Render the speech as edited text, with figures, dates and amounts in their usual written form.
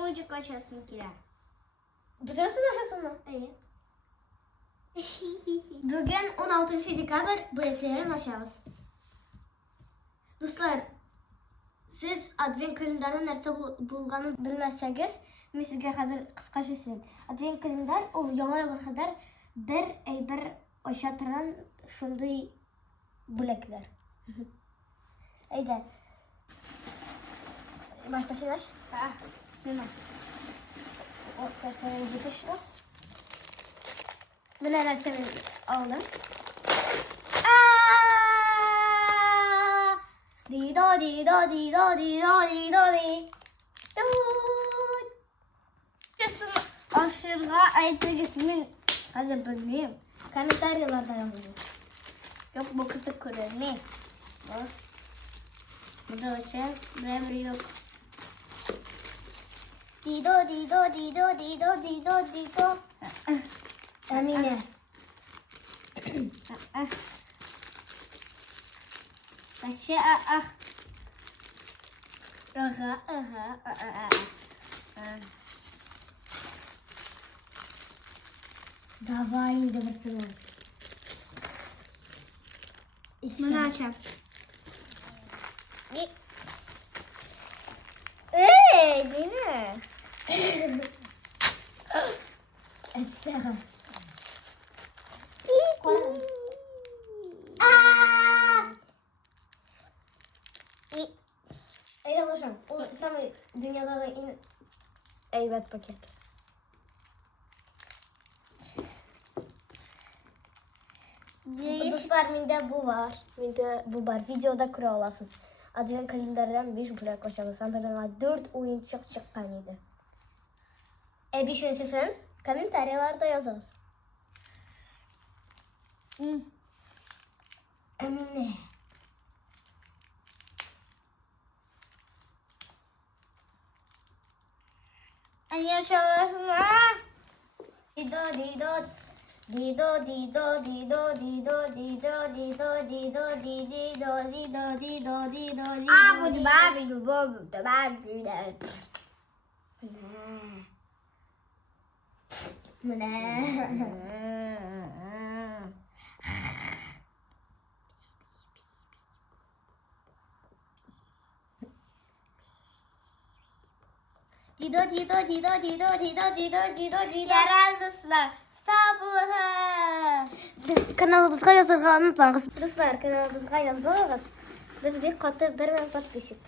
Boncuk açasın ki. Bütün siz aşasın mı? İyi. Bugün 16 dekabr böreklerini açarız. Dostlar, siz advent kalendarda nerse bulganı bilmezseniz, ben sizge hazır kıskaça söyleyeyim. Advent kalendar o yana yıla kadar bir aşatıran şunday börekler. Haydi. Başta sen aç. Sen aç. O personeli tutuştu. Ben neler aldım. Dido dido dido dido dido di. Aşırıga ayetmek ismin hazır bilmeyeyim. Komentaryalarda yazınız. Yok bu kısık kurur ne? Bak. Burada açar. Buraya yok. Dido dido dido dido dido dido. Emine. Aşağı. Давай, не довысылась. Bunu açalım. Değil mi? Estağfurullah. Ey hocam, o sana dünyada en eyvet paket. Dostlar, mende bu var. Videoda kura olasınız. Advent kalendardan 5 bölek açalım. Santa bana 4 oyuncak çıkan idi. 5'incisini komentaryalarda yazınız. Emine. Yaşasın. Dido dido dido dido dido dido dido dido dido dido dido dido dido. Bu da babi bu da babi. Dido dido dido dido dido dido dido dido. Yaraldıslar. Sağ olasın. Biz kanalımıza yazılmayı unutmayın. Dostlar, kanalımıza yazılırız. Biz bir katı 1000 подписчик.